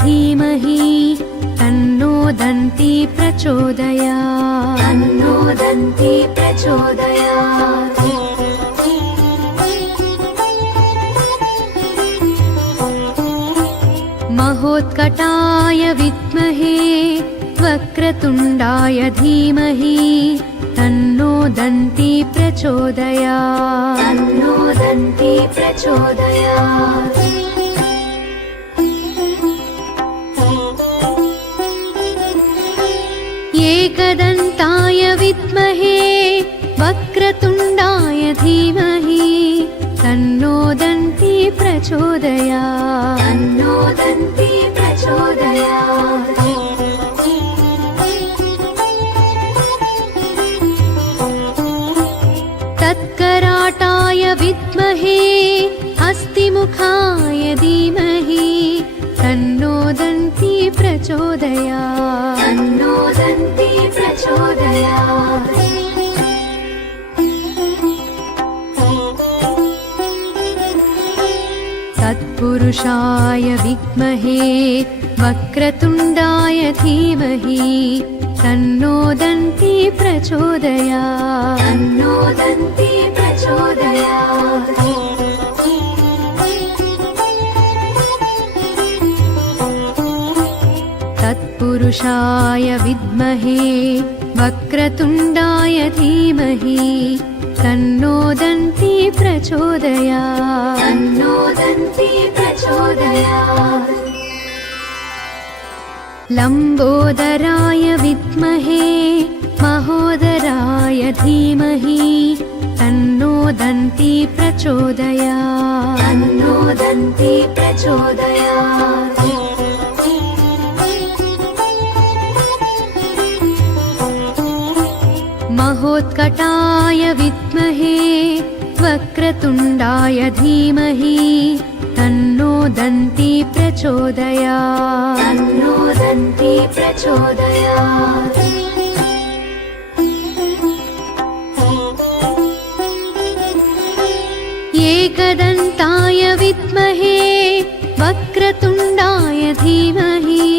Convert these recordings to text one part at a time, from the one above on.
धीमहि तन्नो दन्ती प्रचोदयात्। तन्नो दन्ती प्रचोदयात्। महोत्कटाय विद्महे वक्रतुण्डाय धीमहि तन्नो दन्ती प्रचोदयात्। तन्नो दन्ती प्रचोदयात्। एकदन्ताय विद्महे वक्रतुण्डाय धीमहि तन्नो दन्ती प्रचोदयात्। तन्नो दन्ती प्रचोदयात्। तत्कराटाय विद्महे हस्तिमुखाय धीमहि तन्नो दन्ती प्रचोदयात्। तन्नो दन्ती प्रचोदयात्। तत्पुरुषाय विद्महे वक्रतुण्डाय धीमहि तन्नो दन्ती प्रचोदयात्। तन्नो दन्ती प्रचोदयात्। तत्पुरुषाय विद्महे वक्रतुण्डाय धीमहि तन्नो दन्ती प्रचोदयात्। तन्नो दन्ती प्रचोदयात्। लम्बोदराय विद्महे महोदराय धीमहि तन्नो दन्ती प्रचोदयात्। तन्नो दन्ती प्रचोदयात्। महोत्कटाय विद्महे वक्रतुण्डाय धीमहि तन्नो दन्ती प्रचोदयात्। तन्नो दन्ती प्रचोदयात्। एकदन्ताय विद्महे वक्रतुण्डाय धीमहि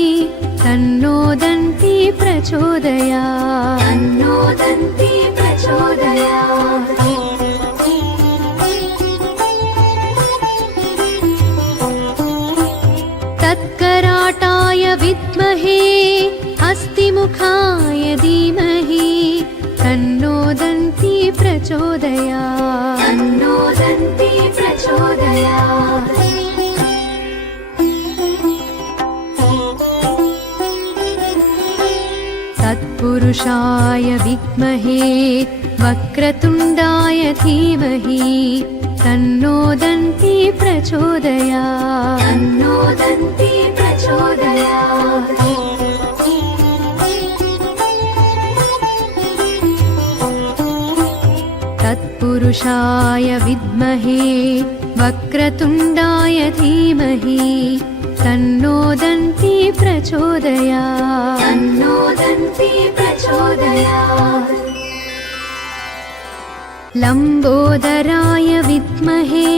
तन्नो दन्ती प्रचोदयात्। तन्नो दन्ती प्रचोदयात्। तत्कराटाय विद्महे हस्तिमुखाय धीमहि तन्नो दन्ती प्रचोदयात्। तन्नो दन्ती प्रचोदयात्। तत्पुरुषाय विद्महे वक्रतुण्डाय धीमहि तन्नो दन्ती प्रचोदयात्। तन्नो दन्ती प्रचोदयात्। तत्पुरुषाय विद्महे वक्रतुण्डाय धीमहि तन्नो दन्ती प्रचोदयात्। तन्नो दन्ती प्रचोदयात्। लम्बोदराय विद्महे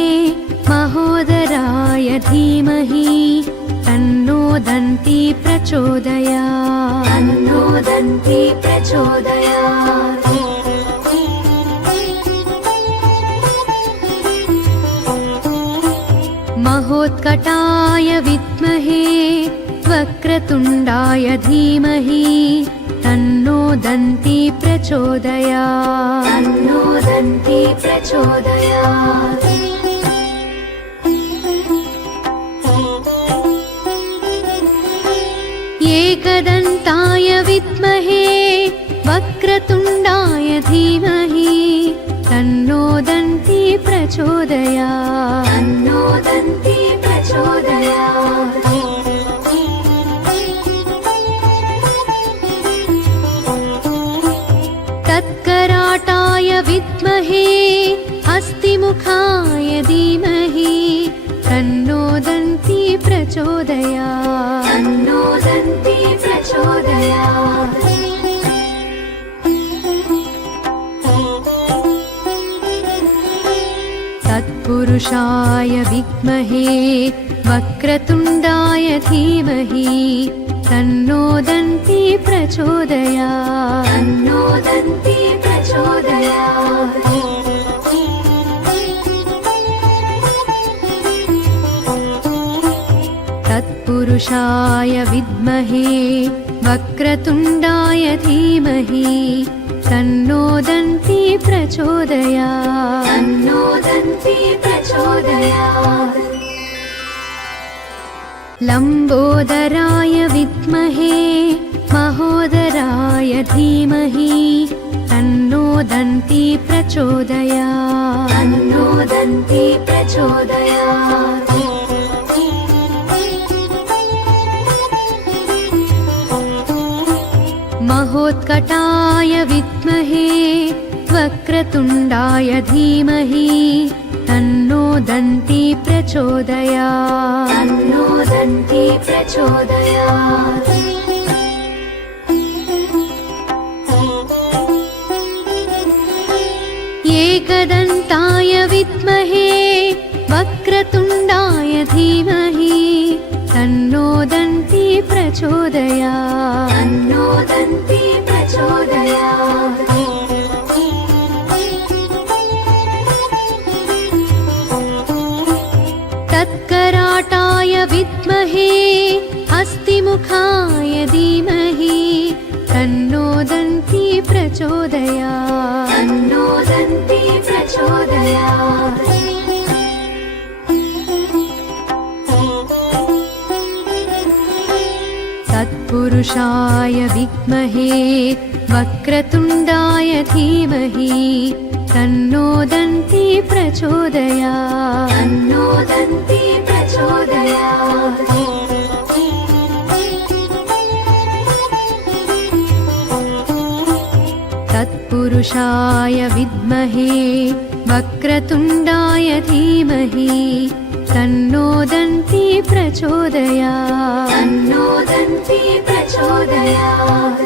महोदराय धीमहि तन्नो दन्ती प्रचोदयात्। तन्नो दन्ती प्रचोदयात्। महोत्कटाय विद्महे वक्रतुण्डाय धीमहि तन्नो दन्ती प्रचोदयात्। तन्नो दन्ती प्रचोदयात्। एकदन्ताय विद्महे वक्रतुण्डाय धीमहि तन्नो दन्ती प्रचोदयात्। तन्नो दन्ती प्रचोदयात्। तत्कराटाय विद्महे हस्तिमुखाय धीमहि तन्नो दन्ती प्रचोदयात्। तन्नो दन्ती प्रचोदयात्। तत्पुरुषाय तत्पुरुषाय विद्महे वक्रतुण्डाय धीमहि तन्नो दन्ती प्रचोदयात् तन्नो दन्ती प्रचोदयात्। तत्पुरुषाय विद्महे वक्रतुण्डाय धीमहि तन्नो दन्ती प्रचोदयात् तन्नो दन्ती प्रचोदयात्। लम्बोदराय विद्महे महोदराय धीमहि तन्नो दन्ती प्रचोदयात् तन्नो दन्ती प्रचोदयात्। महोत्कटाय विद्महे वक्रतुण्डाय धीमहि तन्नो दन्ती प्रचोदयात् तन्नो दन्ती प्रचोदयात्। एकदन्ताय विद्महे वक्रतुण्डाय धीमहि तन्नो दन्ती प्रचोदयात् तन्नो दन्ती प्रचोदयात्। तत्कराटाय विद्महे हस्तिमुखाय धीमहि तन्नो दन्ती प्रचोदयात् तन्नो दन्ती प्रचोदयात्। तत्पुरुषाय विद्महे वक्रतुण्डाय धीमहि तन्नो दन्ती प्रचोदयात् तन्नो दन्ती प्रचोदयात्। तत्पुरुषाय विद्महे वक्रतुण्डाय धीमहि तन्नो दन्ती प्रचोदयात् तन्नो दन्ती प्रचोदयात्।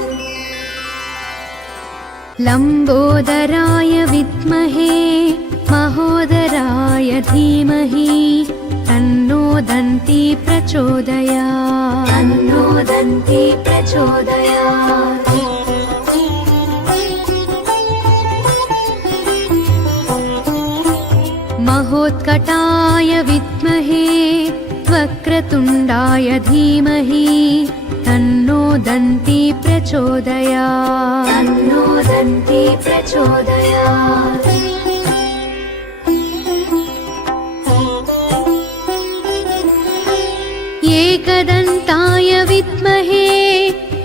लम्बोदराय विद्महे महोदराय धीमहि तन्नो दन्ती प्रचोदयात् तन्नो दन्ती प्रचोदयात्। महोत्कटाय विद्महे वक्रतुण्डाय धीमहि तन्नो दन्ती प्रचोदयात् तन्नो दन्ती प्रचोदयात्। एकदन्ताय विद्महे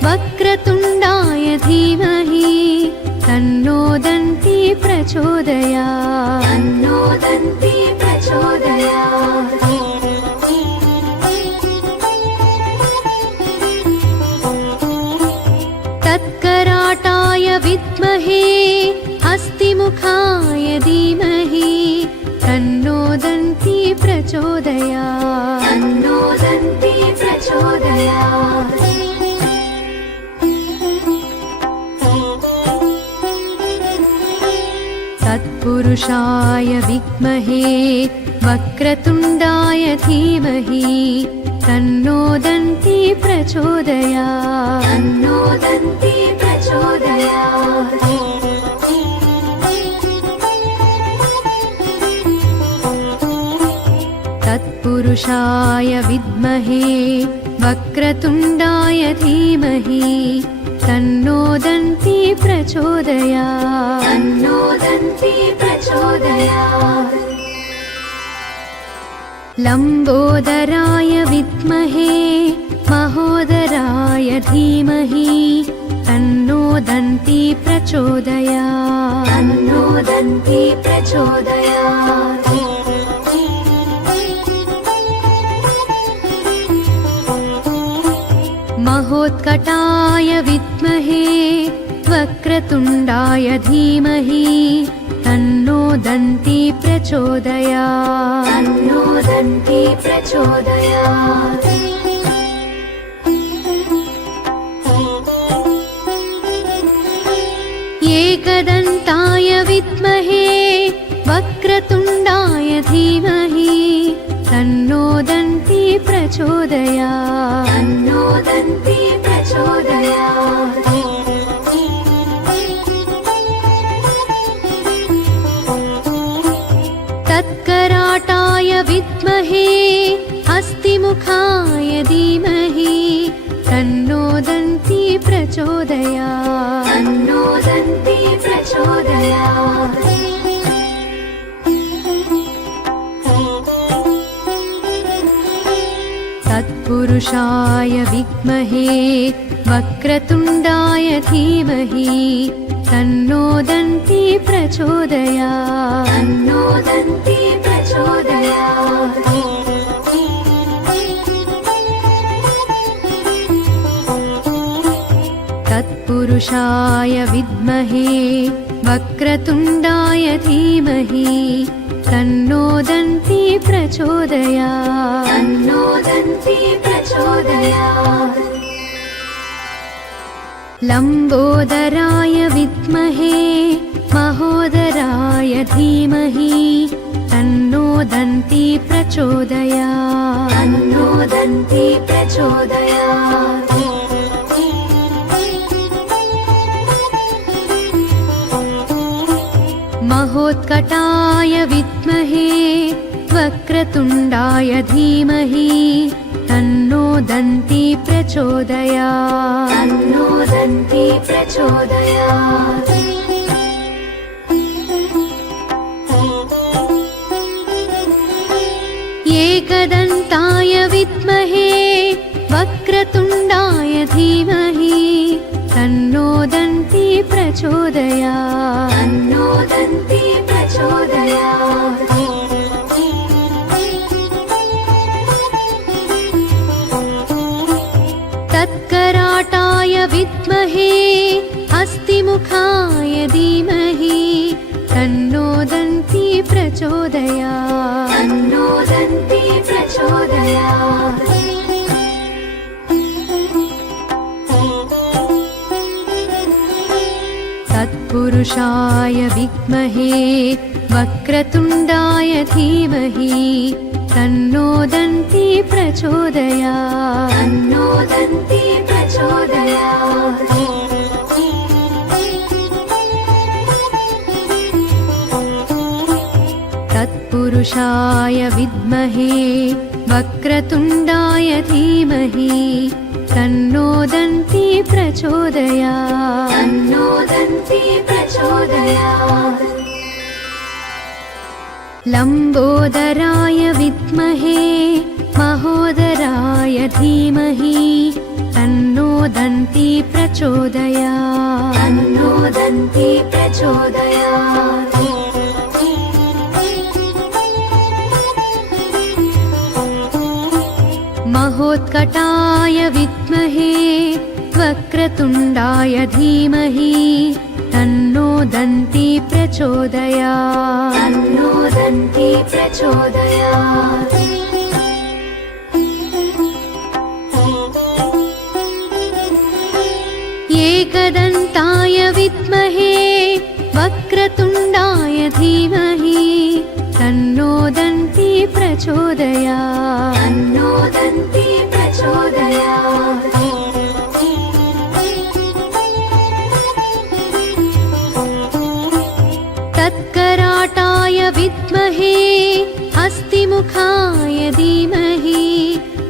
वक्रतुण्डाय धीमहि तन्नो दन्ती प्रचोदयात् तन्नो दन्ती प्रचोदयात्। तत्कराटाय विद्महे हस्तिमुखाय धीमहि तन्नो दन्ती प्रचोदयात् तन्नो दन्ती प्रचोदयात्। तत्पुरुषाय विद्महे वक्रतुण्डाय धीमहि तन्नो दन्ती प्रचोदयात् तन्नो दन्ती प्रचोदयात्। तत्पुरुषाय विद्महे वक्रतुण्डाय धीमहि तन्नो दन्ती प्रचोदयात् तन्नो दन्ती प्रचोदयात्। लम्बोदराय विद्महे महोदराय धीमहि तन्नो दन्ती प्रचोदयात् तन्नो दन्ती प्रचोदयात्। महोत्कटाय विद्महे वक्रतुण्डाय धीमहि तन्नो दन्ती प्रचोदयात् तन्नो दन्ती प्रचोदयात्। एकदन्ताय विद्महे वक्र वक्रतुण्डाय धीमहि तन्नो दन्ती प्रचोदयात् तन्नो दन्ती प्रचोदयात्। तत्कराटाय विद्महे हस्तिमुखाय धीमहि तन्नो दन्ती प्रचोदयात् तन्नो दन्ती प्रचोदयात्। तत्पुरुषाय विद्महे वक्रतुण्डाय धीमहि तन्नो दन्ती प्रचोदयात् तन्नो दन्ती प्रचोदयात्। तत्पुरुषाय विद्महे वक्रतुण्डाय धीमहि तन्नो दन्ती प्रचोदयात् तन्नो दन्ती प्रचोदयात्। लम्बोदराय विद्महे महोदराय धीमहि तन्नो दन्ती प्रचोदयात् तन्नो दन्ती प्रचोदयात्। महोत्कटाय विद्महे वक्रतुण्डाय धीमहि तन्नो दन्ती प्रचोदयात् तन्नो दन्ती प्रचोदयात्। एकदन्ताय विद्महे वक्रतुण्डाय धीमहि तन्नो दन्ती प्रचोदयात् तन्नो दन्ती प्रचोदयात्। तत्कराटाय विद्महे हस्तिमुखाय धीमहि तन्नो दन्ती प्रचोदयात् तन्नो दन्ती प्रचोदयात्। तत्पुरुषाय विद्महे वक्रतुण्डाय धीमहि तन्नो दन्ती प्रचोदयात् तन्नो दन्ती प्रचोदयात्। तत्पुरुषाय विद्महे वक्रतुण्डाय धीमहि तन्नो दन्ती प्रचोदयात् तन्नो दन्ती प्रचोदयात्। लम्बोदराय विद्महे महोदराय धीमहि तन्नो दन्ती प्रचोदयात् तन्नो दन्ती प्रचोदयात्। महोत्कटाय विद्महे वक्रतुण्डाय धीमहि तन्नो दन्ती प्रचोदयात् तन्नो दन्ती प्रचोदयात्। एकदन्ताय विद्महे वक्रतुण्डाय धीमहि तन्नो दन्ती प्रचोदयात् तन्नो दन्ती प्रचोदयात्। तत्कराटाय विद्महे हस्तिमुखाय धीमहि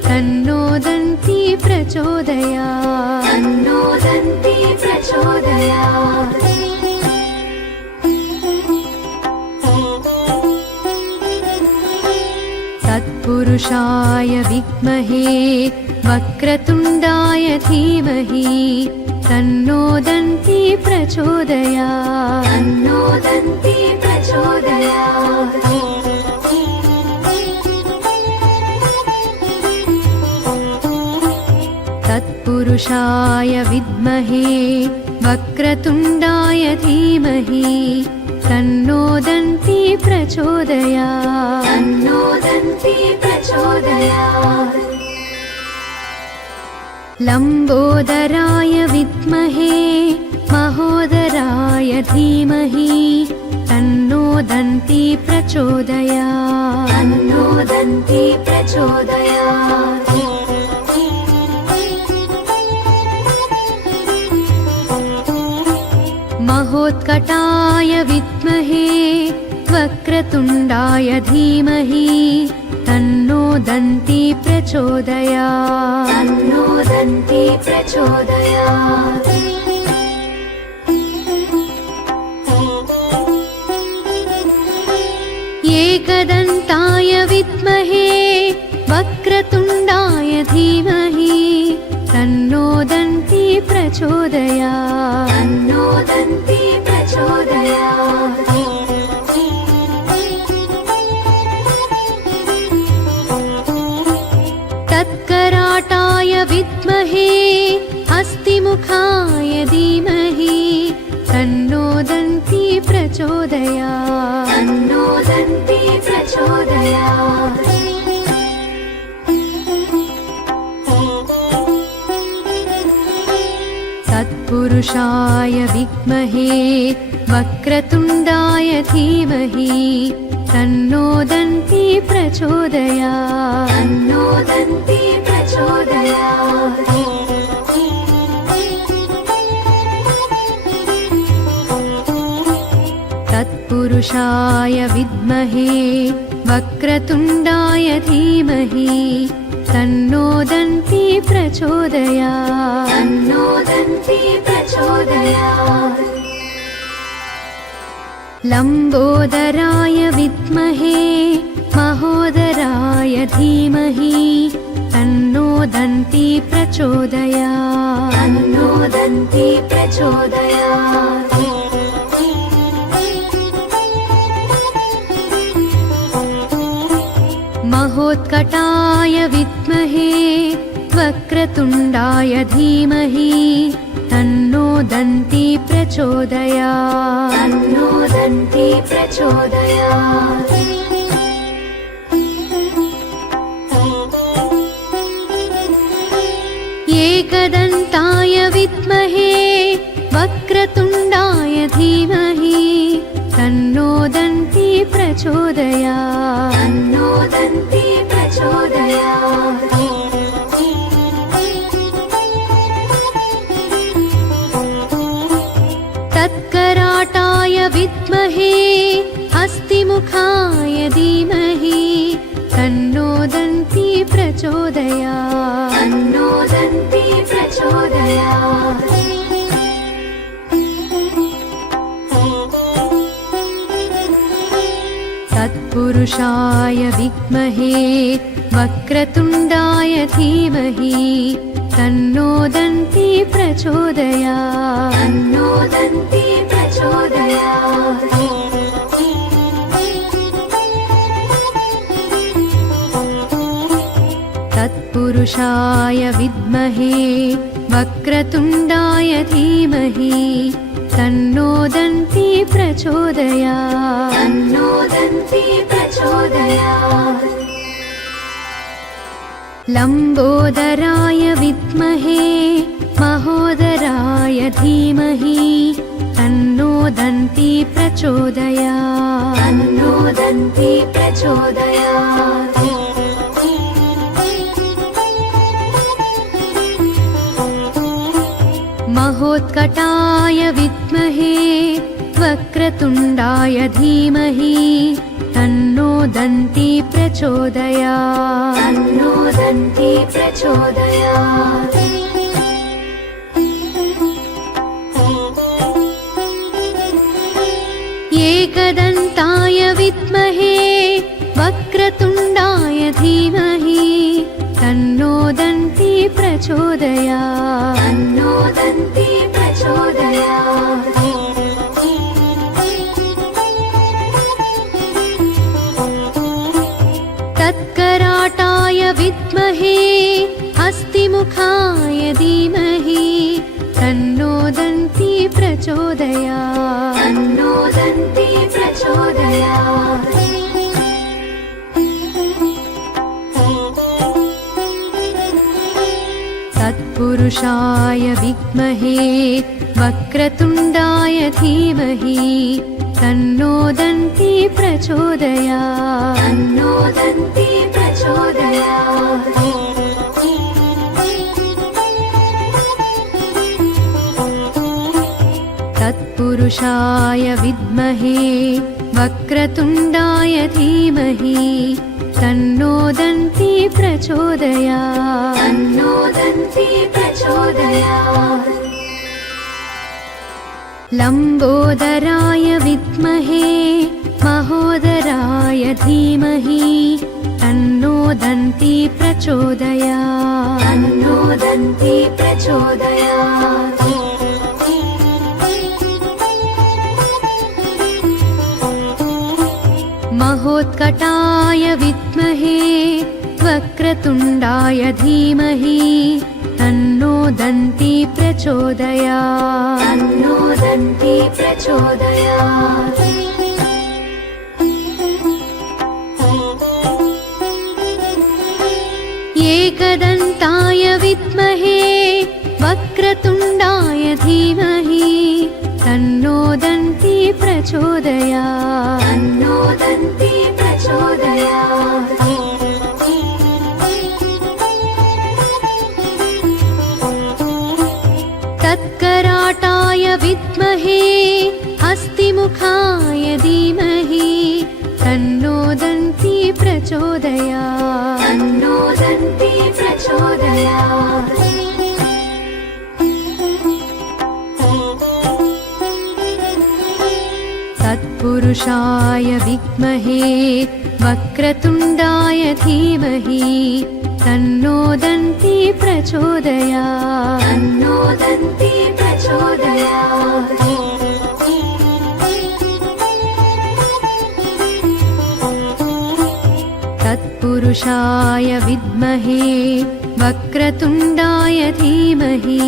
तन्नो दन्ती प्रचोदयात् तन्नो दन्ती प्रचोदयात्। तत्पुरुषाय विद्महे वक्रतुण्डाय धीमहि तन्नो दन्ती प्रचोदयात् तन्नो दन्ती प्रचोदयात्। तत्पुरुषाय विद्महे वक्रतुण्डाय धीमहि तन्नो दन्ती प्रचोदयात् तन्नो दन्ती प्रचोदयात्। लम्बोदराय विद्महे महोदराय धीमहि तन्नो तन्नो दन्ती प्रचोदयात् तन्नो दन्ती प्रचोदयात् महोत्कटाय विद्महे वक्रतुण्डाय धीमहि तन्नो दन्ती प्रचोदयात् तन्नो दन्ती प्रचोदयात् एकदन्ताय विद्महे वक्रतुण्डाय धीमहि तन्नो दन्ती प्रचोदयात् तन्नो दन्ती प्रचोदयात् तत्कराटाय विद्महे हस्तिमुखाय धीमहि तन्नो दन्ती प्रचोदयात् तन्नो दन्ती प्रचोदयात् तत्पुरुषाय विद्महे वक्रतुण्डाय धीमहि तन्नो दन्ती प्रचोदयात् तन्नो दन्ती प्रचोदयात् तत्पुरुषाय विद्महे वक्रतुण्डाय धीमहि तन्नो दन्ती प्रचोदयात् तन्नो दन्ती प्रचोदयात् लम्बोदराय विद्महे महोदराय धीमहि तन्नो दन्ती प्रचोदयात् तन्नो दन्ती प्रचोदयात् महोत्कटाय विद्महे वक्रतुण्डाय धीमहि तन्नो दन्ती प्रचोदयात् तन्नो दन्ती प्रचोदयात् एकदन्ताय विद्महे वक्रतुण्डाय धीमहि तन्नो दन्ती प्रचोदयात् तन्नो दन्ती प्रचोदयात् तत्कराटाय विद्महे हस्तिमुखाय धीमहि तन्नो दन्ती प्रचोदयात् तन्नो दन्ती प्रचोदयात् तत्पुरुषाय विद्महे वक्रतुण्डाय धीमहि तन्नो दन्ती प्रचोदयात् तन्नो दन्ती प्रचोदयात् तत्पुरुषाय विद्महे वक्रतुण्डाय धीमहि तन्नो दन्ती प्रचोदयात् तन्नो दन्ती प्रचोदयात् लम्बोदराय विद्महे महोदराय धीमहि तन्नो दन्ती प्रचोदयात् तन्नो दन्ती प्रचोदयात् महोत्कटाय विद्महे वक्रतुण्डाय धीमहि तन्नो दन्ती प्रचोदयात् तन्नो दन्ती प्रचोदयात् एकदन्ताय विद्महे वक्रतुण्डाय धीमहि तन्नो दन्ती प्रचोदयात् तन्नो दन्ती प्रचोदयात् तत्कराटाय विद्महे हस्तिमुखाय धीमहि तन्नो दन्ती प्रचोदयात् तन्नो दन्ती प्रचोदयात् तत्पुरुषाय विद्महे वक्रतुण्डाय धीमहि तन्नो दन्ती प्रचोदयात् तन्नो दन्ती प्रचोदयात् तत्पुरुषाय विद्महे वक्रतुण्डाय धीमहि तन्नो दन्ती प्रचोदयात् तन्नो दन्ती प्रचोदयात् लम्बोदराय विद्महे महोदराय धीमहि तन्नो दन्ती प्रचोदयात् तन्नो दन्ती प्रचोदयात् महोत्कटाय विद्महे वक्रतुण्डाय धीमहि तन्नो दन्ती प्रचोदयात् तन्नो दन्ती प्रचोदयात् एकदन्ताय विद्महे वक्रतुण्डाय धीमहि तन्नो दन्ती प्रचोदयात् तन्नो दन्ती प्रचोदयात् तत्कराटाय विद्महे हस्तिमुखाय धीमहि तन्नो दन्ती प्रचोदयात् तन्नो दन्ती प्रचोदयात् तत्पुरुषाय विद्महे वक्रतुण्डाय धीमहि तन्नो दन्ती प्रचोदयात् तन्नो दन्ती प्रचोदयात् तत्पुरुषाय विद्महे वक्रतुण्डाय धीमहि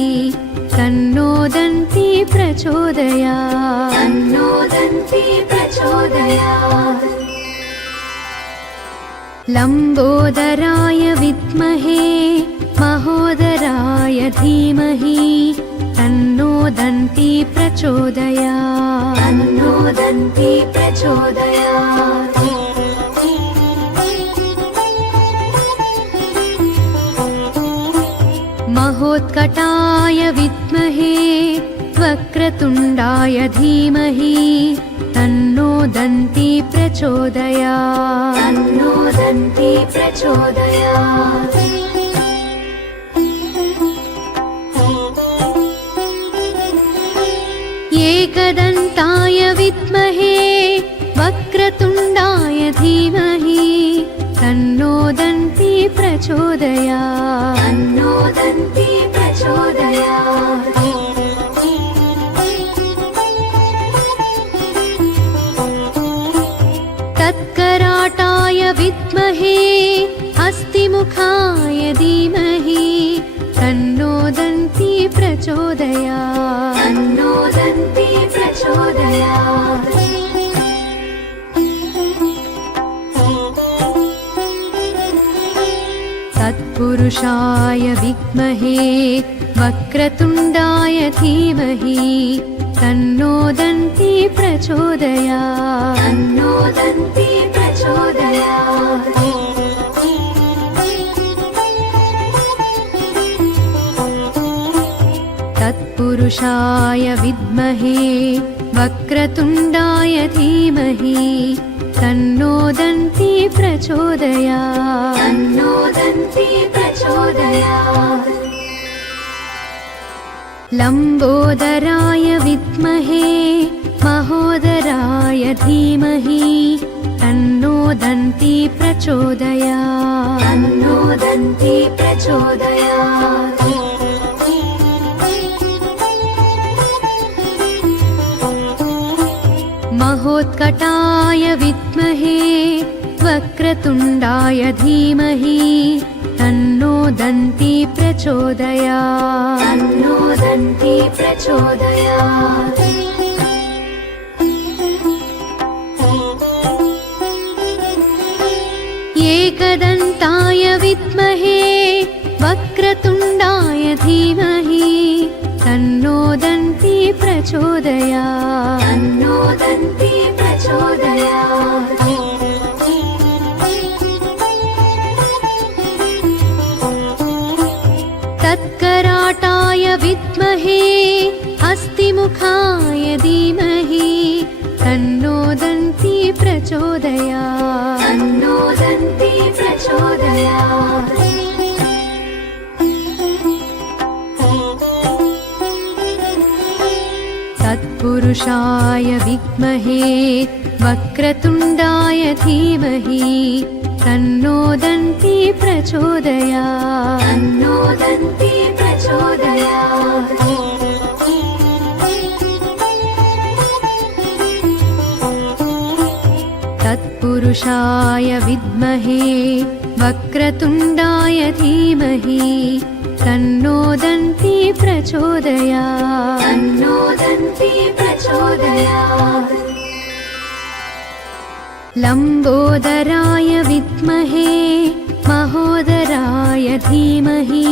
तन्नो दन्ती प्रचोदयात् तन्नो दन्ती प्रचोदयात् लम्बोदराय विद्महे महोदराय धीमहि तन्नो दन्ती प्रचोदयात् तन्नो दन्ती प्रचोदयात् महोत्कटाय विद्महे वक्रतुण्डाय धीमहि तन्नो दन्ती प्रचोदयात् तन्नो दन्ती प्रचोदयात् एकदन्ताय विद्महे वक्रतुण्डाय धीमहि तन्नो दन्ती प्रचोदयात् तन्नो दन्ती प्रचोदयात् तत्कराटाय विद्महे हस्तिमुखाय धीमहि तन्नो दन्ती प्रचोदयात् तन्नो दन्ती प्रचोदयात् तत्पुरुषाय विद्महे वक्रतुण्डाय धीमहि तन्नो दन्ती प्रचोदयात् तन्नो दन्ती प्रचोदयात् तत्पुरुषाय विद्महे वक्रतुण्डाय धीमहि तन्नो दन्ती प्रचोदयात् तन्नो दन्ती प्रचोदयात् लम्बोदराय विद्महे महोदराय धीमहि तन्नो दन्ती प्रचोदयात् तन्नो दन्ती प्रचोदयात् महोत्कटाय विद्महे वक्रतुण्डाय धीमहि तन्नो दन्ती प्रचोदयात् तन्नो दन्ती प्रचोदयात् एकदन्ताय विद्महे वक्रतुण्डाय धीमहि तन्नो दन्ती प्रचोदयात् तन्नो दन्ती प्रचोदयात् तत्कराटाय विद्महे हस्तिमुखाय धीमहि तन्नो दन्ती प्रचोदयात् तन्नो दन्ती प्रचोदयात् तत्पुरुषाय विद्महे वक्रतुण्डाय धीमहि तन्नो दन्ती प्रचोदयात् तन्नो दन्ती प्रचोदयात् तत्पुरुषाय विद्महे वक्रतुण्डाय धीमहि तन्नो दन्ती प्रचोदयात् तन्नो दन्ती प्रचोदयात् लम्बोदराय विद्महे महोदराय धीमहि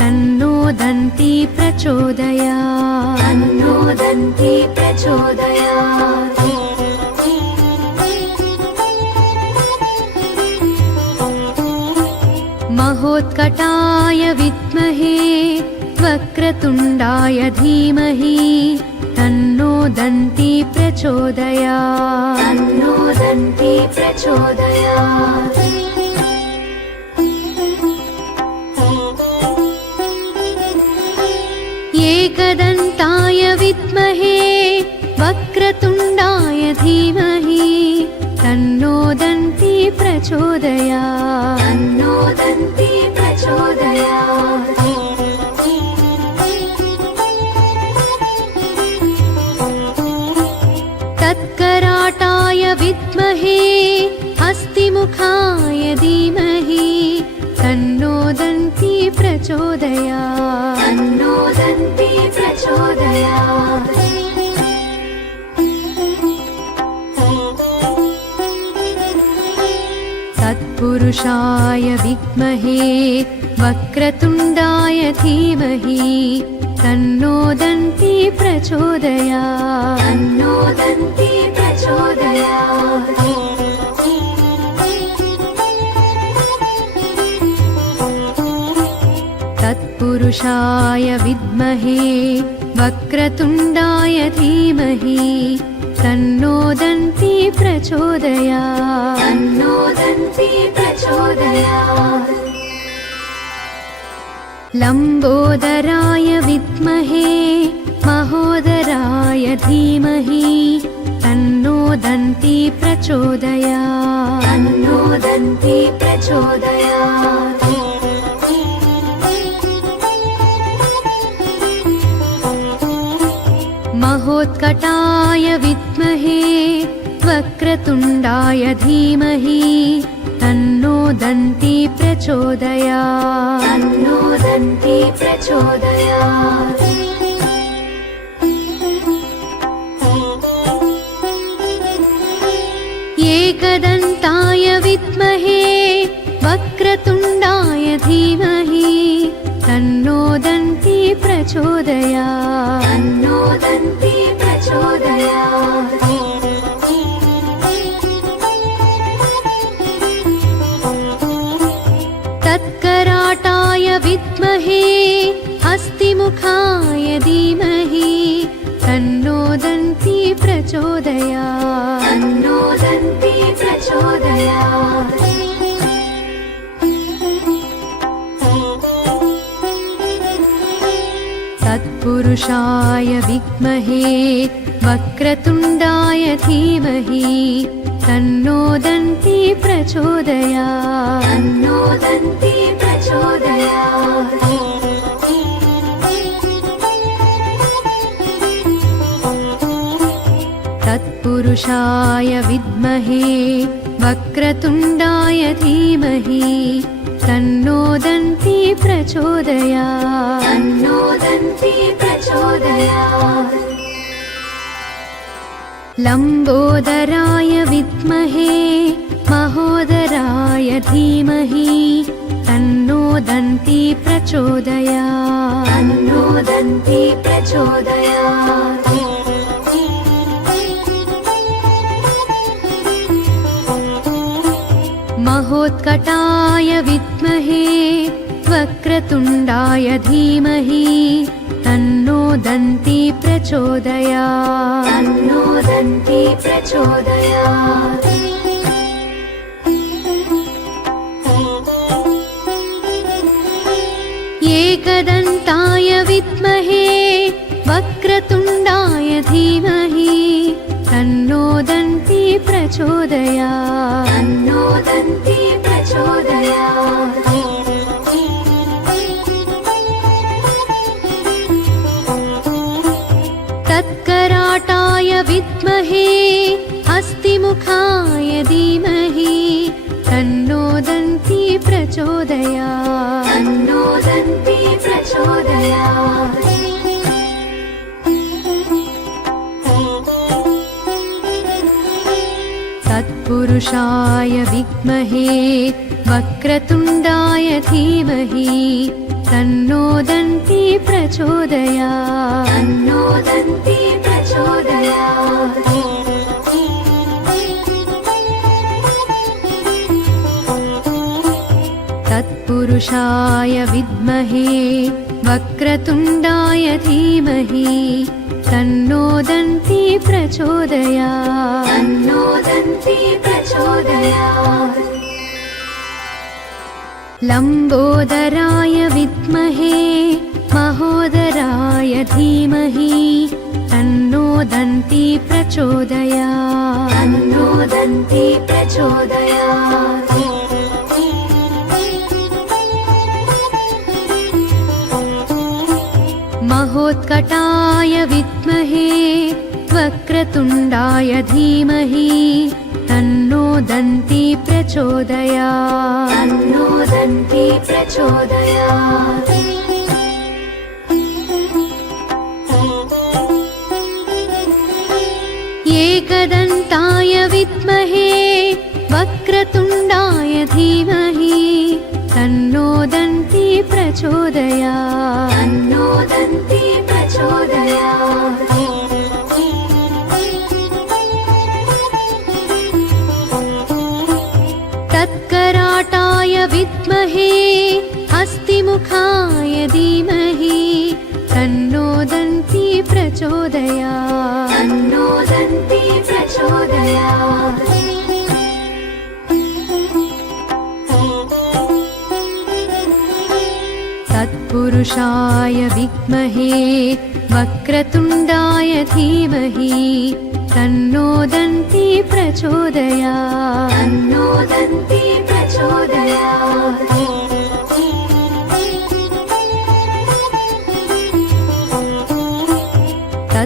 तन्नो दन्ती प्रचोदयात् तन्नो दन्ती प्रचोदयात् महोत्कटाय विद्महे वक्रतुण्डाय धीमहि तन्नो दन्ती प्रचोदयात् तन्नो दन्ती प्रचोदयात् एकदन्ताय विद्महे वक्रतुण्डाय धीमहि तन्नो दन्ती प्रचोदयात् तन्नो दन्ती प्रचोदयात् तत्कराटाय विद्महे हस्तिमुखाय धीमहि तन्नो दन्ती प्रचोदयात् तन्नो दन्ती प्रचोदयात् तत्पुरुषाय विद्महे वक्रतुण्डाय धीमहि तन्नो दन्ती प्रचोदयात् तन्नो दन्ती प्रचोदयात् तत्पुरुषाय विद्महे वक्रतुण्डाय धीमहि तन्नो दन्ती प्रचोदयात् तन्नो दन्ती प्रचोदयात् लम्बोदराय विद्महे महोदराय धीमहि तन्नो दन्ती प्रचोदयात् तन्नो दन्ती प्रचोदयात् महोत्कटाय विद्महे वक्रतुण्डाय धीमहि तन्नो दन्ती प्रचोदयात् तन्नो दन्ती प्रचोदयात् एकदन्ताय विद्महे वक्रतुण्डाय धीमहि तन्नो दन्ती प्रचोदयात् तन्नो दन्ती प्रचोदयात् तत्कराटाय विद्महे हस्तिमुखाय धीमहि तन्नो दन्ती प्रचोदयात् तन्नो दन्ती प्रचोदयात् तत्पुरुषाय विद्महे वक्रतुण्डाय धीमहि तन्नो दन्ती प्रचोदयात् तन्नो दन्ती प्रचोदयात् तत्पुरुषाय विद्महे वक्रतुण्डाय धीमहि तन्नो दन्ती प्रचोदयात् तन्नो दन्ती प्रचोदयात् लम्बोदराय विद्महे महोदराय धीमहि तन्नो दन्ती प्रचोदयात् तन्नो दन्ती प्रचोदयात् महोत्कटाय विद्महे वक्रतुण्डाय धीमहि तन्नो दन्ती प्रचोदयात् तन्नो दन्ती प्रचोदयात् एकदन्ताय विद्महे वक्रतुण्डाय धीमहि तन्नो दन्ती प्रचोदयात् तन्नो दन्ती प्रचोदयात् तत्कराटाय विद्महे हस्तिमुखाय धीमहि तन्नो दन्ती प्रचोदयात् तन्नो दन्ती प्रचोदयात् तत्पुरुषाय विद्महे वक्रतुण्डाय धीमहि तन्नो दन्ती प्रचोदयात् तन्नो दन्ती प्रचोदयात् तत्पुरुषाय विद्महे वक्रतुण्डाय धीमहि तन्नो दन्ती प्रचोदयात् तन्नो दन्ती प्रचोदयात् लम्बोदराय विद्महे महोदराय धीमहि तन्नो दन्ती प्रचोदयात् तन्नो दन्ती प्रचोदयात् महोत्कटाय विद्महे वक्रतुण्डाय धीमहि तन्नो दन्ती प्रचोदयात् तन्नो दन्ती प्रचोदयात् एकदन्ताय विद्महे वक्रतुण्डाय धीमहि तन्नो दन्ती प्रचोदयात् तन्नो दन्ती प्रचोदयात् तत्कराटाय विद्महे हस्तिमुखाय धीमहि तन्नो दन्ती प्रचोदयात् तन्नो दन्ती प्रचोदयात् तत्पुरुषाय विद्महे वक्रतुण्डाय धीमहि तन्नो दन्ती प्रचोदयात् तन्नो दन्ती प्रचोदयात्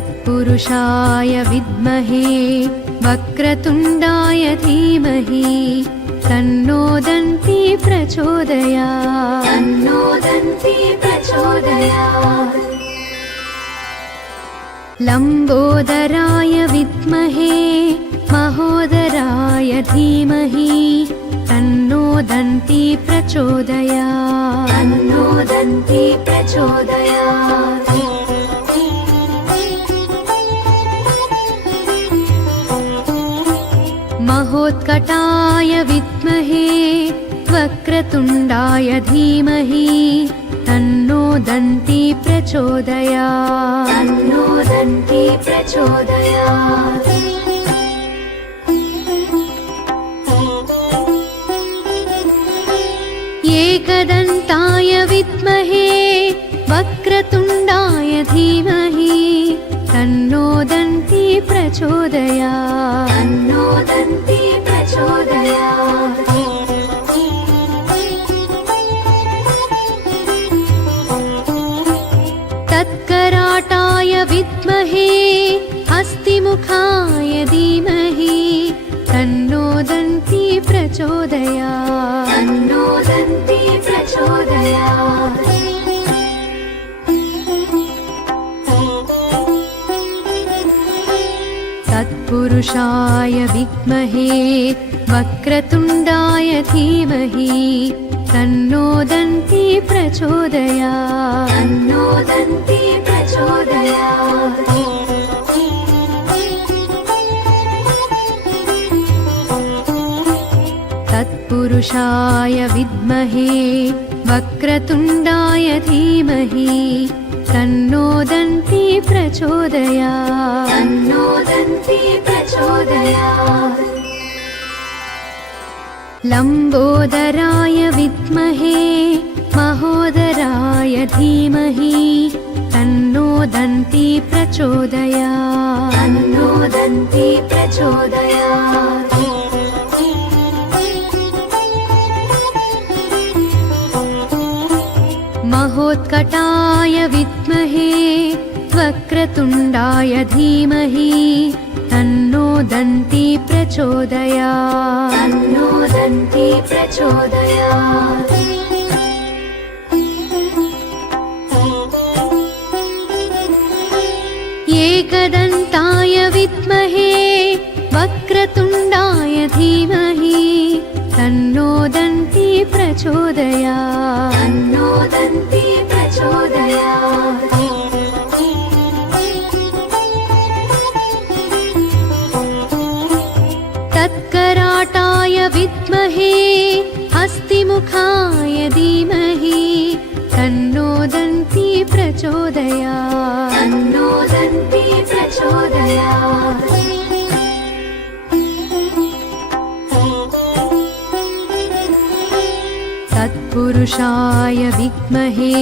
तत्पुरुषाय विद्महे वक्रतुण्डाय धीमहि तन्नो दन्ती प्रचोदयात् तन्नो दन्ती प्रचोदयात् लम्बोदराय विद्महे महोदराय धीमहि तन्नो दन्ती प्रचोदयात् तन्नो दन्ती प्रचोदयात् महोत्कटाय विद्महे वक्रतुण्डाय धीमहि तन्नो दन्ती प्रचोदयात् तन्नो दन्ती प्रचोदयात् एकदन्ताय विद्महे वक्रतुण्डाय धीमहि तन्नो दन्ती प्रचोदयात् तन्नो दन्ती प्रचोदयात् तत्कराटाय विद्महे हस्तिमुखाय धीमहि तन्नो दन्ती प्रचोदयात् तन्नो दन्ती प्रचोदयात् तत्पुरुषाय विद्महे वक्रतुण्डाय धीमहि तन्नो दन्ती प्रचोदयात् तन्नो दन्ती प्रचोदयात् तत्पुरुषाय विद्महे वक्रतुण्डाय धीमहि तन्नो दन्ती प्रचोदयात् तन्नो दन्ती प्रचोदयात् लम्बोदराय विद्महे महोदराय धीमहि तन्नो दन्ती प्रचोदयात् तन्नो दन्ती प्रचोदयात् महोत्कटाय विद्महे वक्रतुण्डाय धीमहि तन्नो दन्ती प्रचोदयात् तन्नो दन्ती प्रचोदयात् एकदन्ताय विद्महे वक्रतुण्डाय धीमहि तन्नो दन्ती प्रचोदयात् तन्नो दन्ती प्रचोदयात् तत्कराटाय विद्महे हस्तिमुखाय धीमहि तन्नो दन्ती प्रचोदयात् तन्नो दन्ती प्रचोदयात् तत्पुरुषाय विद्महे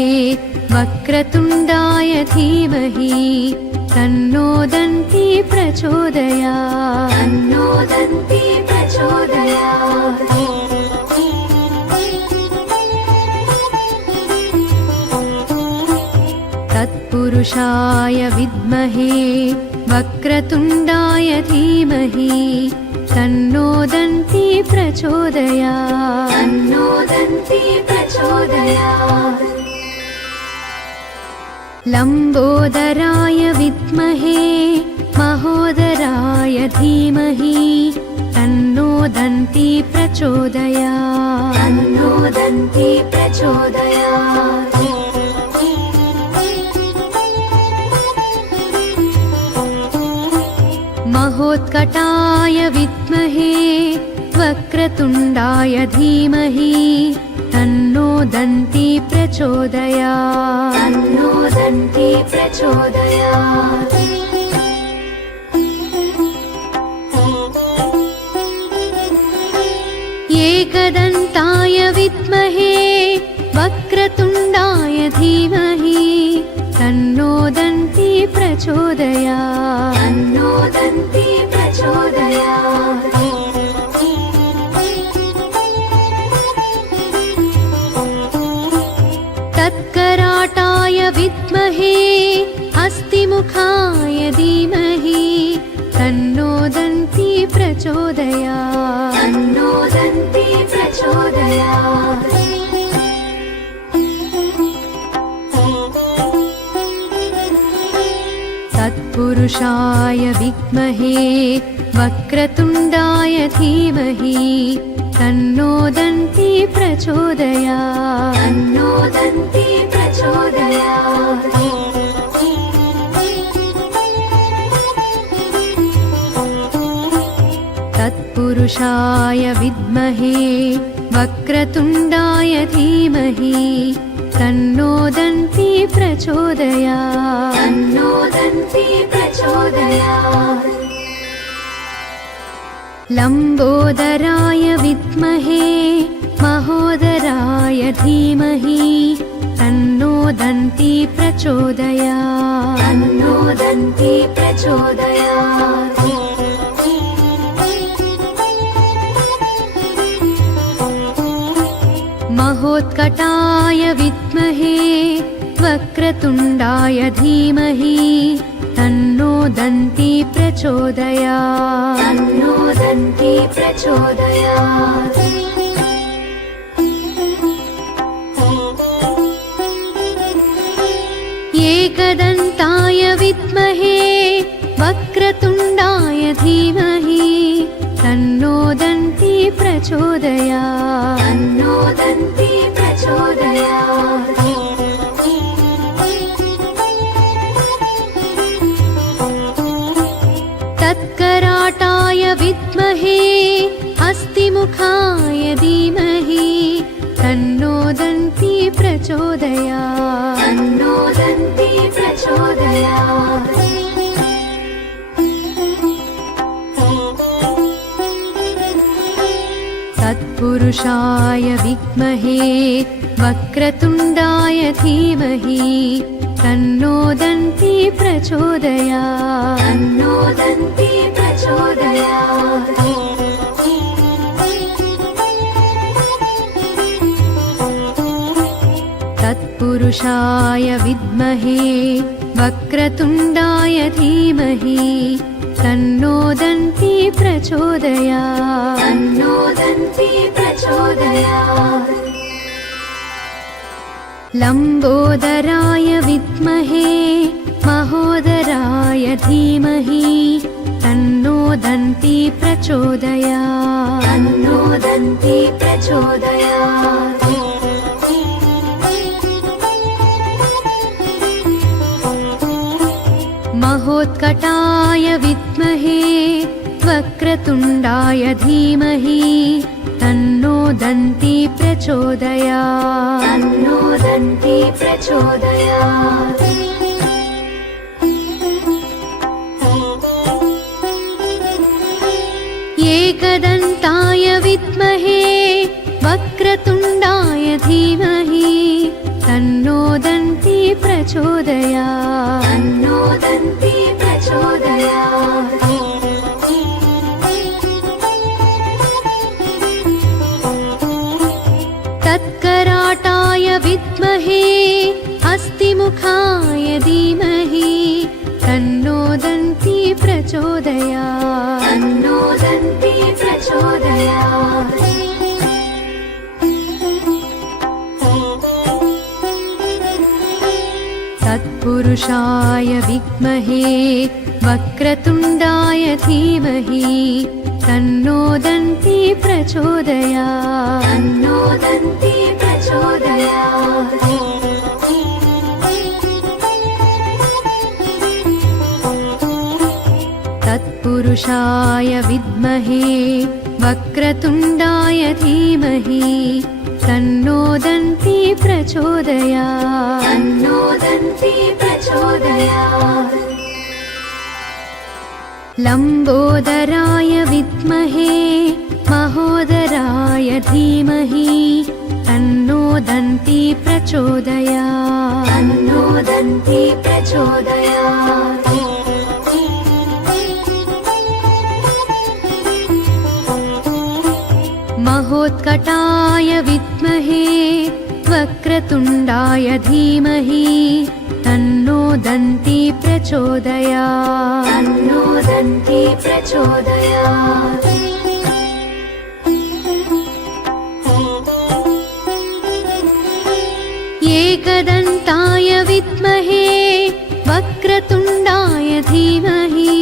वक्रतुण्डाय धीमहि तन्नो दन्ती प्रचोदयात् तन्नो दन्ती प्रचोदयात् तत्पुरुषाय विद्महे वक्रतुण्डाय धीमहि तन्नो दन्ती प्रचोदयात् तन्नो दन्ती प्रचोदयात् लम्बोदराय विद्महे महोदराय धीमहि तन्नो दन्ती प्रचोदयात् तन्नो दन्ती प्रचोदयात् महोत्कटाय विद्महे वक्रतुण्डाय धीमहि तन्नो दन्ती प्रचोदयात् तन्नो दन्ती प्रचोदयात् एकदन्ताय विद्महे वक्रतुण्डाय धीमहि तन्नो दन्ती प्रचोदयात् तन्नो दन्ती प्रचोदयात् तत्कराटाय विद्महे हस्तिमुखाय धीमहि तन्नो दन्ती प्रचोदयात् तन्नो दन्ती प्रचोदयात् तत्पुरुषाय विद्महे वक्रतुण्डाय धीमहि तन्नो दन्ती प्रचोदयात् तन्नो दन्ती प्रचोदयात् तत्पुरुषाय विद्महे वक्रतुण्डाय धीमहि तन्नो दन्ती प्रचोदयात् तन्नो दन्ती प्रचोदयात् लम्बोदराय विद्महे महोदराय धीमहि तन्नो दन्ती प्रचोदयात् तन्नो दन्ती प्रचोदयात् महोत्कटाय विद्महे वक्रतुण्डाय धीमहि तन्नो दन्ती प्रचोदयात् तन्नो दन्ती प्रचोदयात् एकदन्ताय विद्महे वक्रतुण्डाय धीमहि तन्नो दन्ती प्रचोदयात् तन्नो दन्ती प्रचोदयात् तन्नो दन्ती प्रचोदयात् तत्पुरुषाय विद्महे वक्रतुण्डाय धीमहि तन्नो दन्ती प्रचोदयात् तन्नो दन्ती प्रचोदयात् तत्पुरुषाय विद्महे वक्रतुण्डाय धीमहि तन्नो दन्ती प्रचोदयात् तन्नो दन्ती प्रचोदयात् लम्बोदराय विद्महे महोदराय धीमहि तन्नो दन्ती प्रचोदयात् तन्नो दन्ती प्रचोदयात् महोत्कटाय विद्महे वक्रतुण्डाय धीमहि तन्नो दन्ती प्रचोदयात् तन्नो दन्ती प्रचोदयात् एकदन्ताय विद्महे वक्रतुण्डाय धीमहि तन्नो दन्ती प्रचोदयात् तन्नो दन्ती प्रचोदयात् तत्कराटाय विद्महे हस्तिमुखाय धीमहि तन्नो दन्ती प्रचोदयात् तन्नो दन्ती प्रचोदयात् तत्पुरुषाय विद्महे वक्रतुण्डाय धीमहि तन्नो दन्ती प्रचोदयात् तन्नो दन्ती प्रचोदयात् तत्पुरुषाय विद्महे वक्रतुण्डाय धीमहि तन्नो दन्ती प्रचोदयात् तन्नो दन्ती प्रचोदयात् लम्बोदराय विद्महे महोदराय धीमहि तन्नो दन्ती प्रचोदयात् तन्नो दन्ती प्रचोदयात् महोत्कटाय विद्महे वक्रतुण्डाय धीमहि तन्नो दन्ती प्रचोदयात् तन्नो दन्ती प्रचोदयात् एकदन्ताय विद्महे वक्रतुण्डाय धीमहि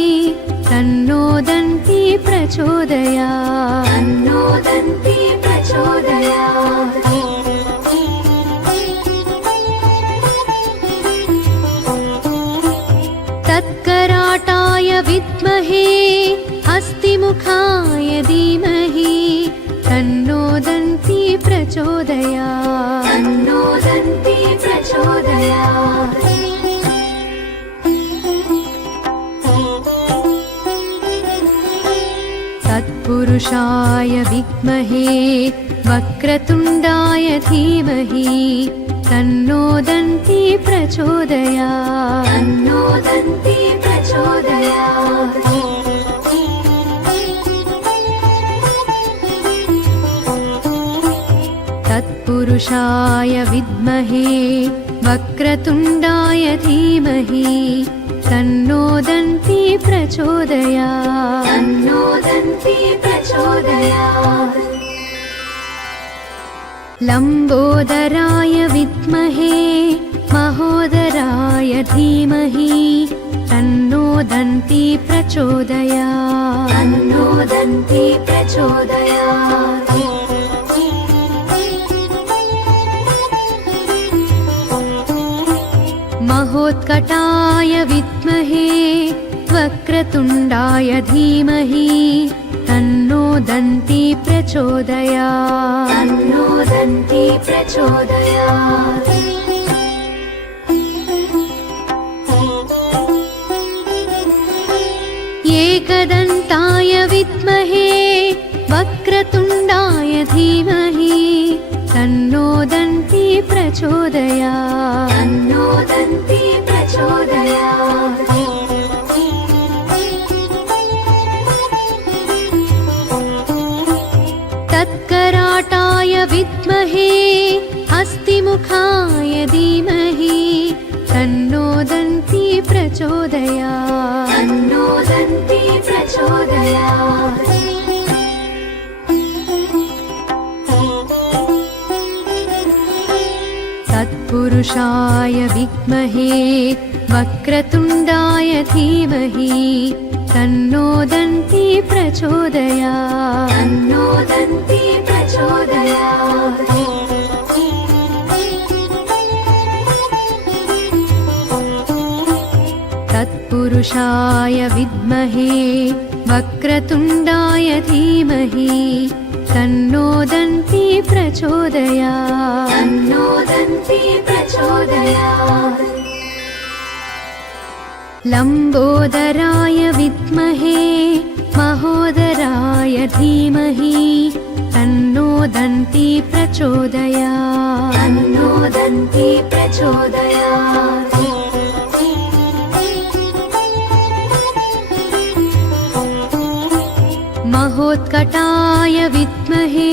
तन्नो दन्ती प्रचोदयात् तन्नो दन्ती प्रचोदयात् तत्कराटाय विद्महे हस्तिमुखाय धीमहि तन्नो दन्ती प्रचोदयात् तन्नो दन्ती प्रचोदयात् तत्पुरुषाय विद्महे वक्रतुण्डाय धीमहि तन्नो दन्ती प्रचोदयात् तन्नो दन्ती प्रचोदयात् तत्पुरुषाय विद्महे वक्रतुण्डाय धीमहि तन्नो दन्ती प्रचोदयात् तन्नो दन्ती प्रचोदयात् लम्बोदराय विद्महे महोदराय धीमहि तन्नो दन्ती प्रचोदयात् तन्नो दन्ती प्रचोदयात् महोत्कटाय विद्महे वक्रतुण्डाय धीमहि तन्नो दन्ती प्रचोदयात् तन्नो दन्ती प्रचोदयात् एकदन्ताय विद्महे वक्रतुण्डाय धीमहि तन्नो दन्ती प्रचोदयात् तन्नो दन्ती प्रचोदयात् तत्कराटाय विद्महे हस्तिमुखाय धीमहि तन्नो दन्ती प्रचोदयात् तन्नो दन्ती प्रचोदयात् तत्पुरुषाय विद्महे वक्रतुण्डाय धीमहि तन्नो दन्ती प्रचोदयात् तन्नो दन्ती प्रचोदयात् तत्पुरुषाय विद्महे वक्रतुण्डाय धीमहि तन्नो दन्ती प्रचोदयात् तन्नो दन्ती प्रचोदयात् लम्बोदराय विद्महे महोदराय धीमहि तन्नो दन्ती प्रचोदयात् तन्नो दन्ती प्रचोदयात् महोत्कटाय विद्महे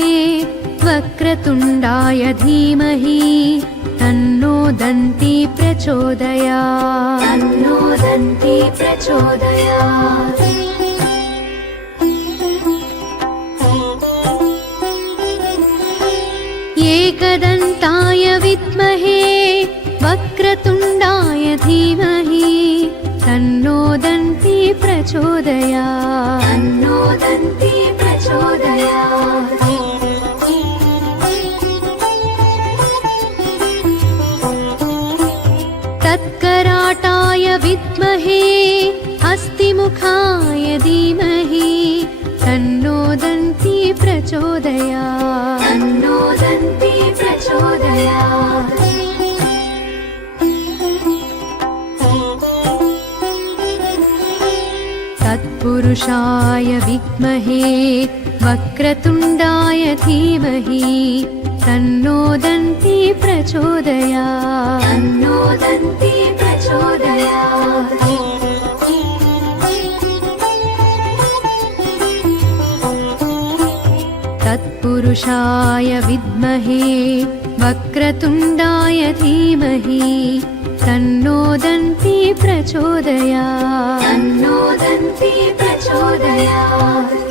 वक्रतुण्डाय धीमहि तन्नो दन्ती प्रचोदयात् तन्नो दन्ती प्रचोदयात् एकदन्ताय विद्महे वक्रतुण्डाय धीमहि तन्नो दन्ती प्रचोदयात् तन्नो दन्ती प्रचोदयात् तत्कराटाय विद्महे हस्तिमुखाय धीमहि तन्नो दन्ती प्रचोदयात् तन्नो दन्ती प्रचोदयात् तत्पुरुषाय विद्महे वक्रतुण्डाय धीमहि तन्नो दन्ती प्रचोदयात् तन्नो दन्ती प्रचोदयात् तत्पुरुषाय विद्महे वक्रतुण्डाय धीमहि तन्नो दन्ती प्रचोदयात् तन्नो दन्ती प्रचोदयात्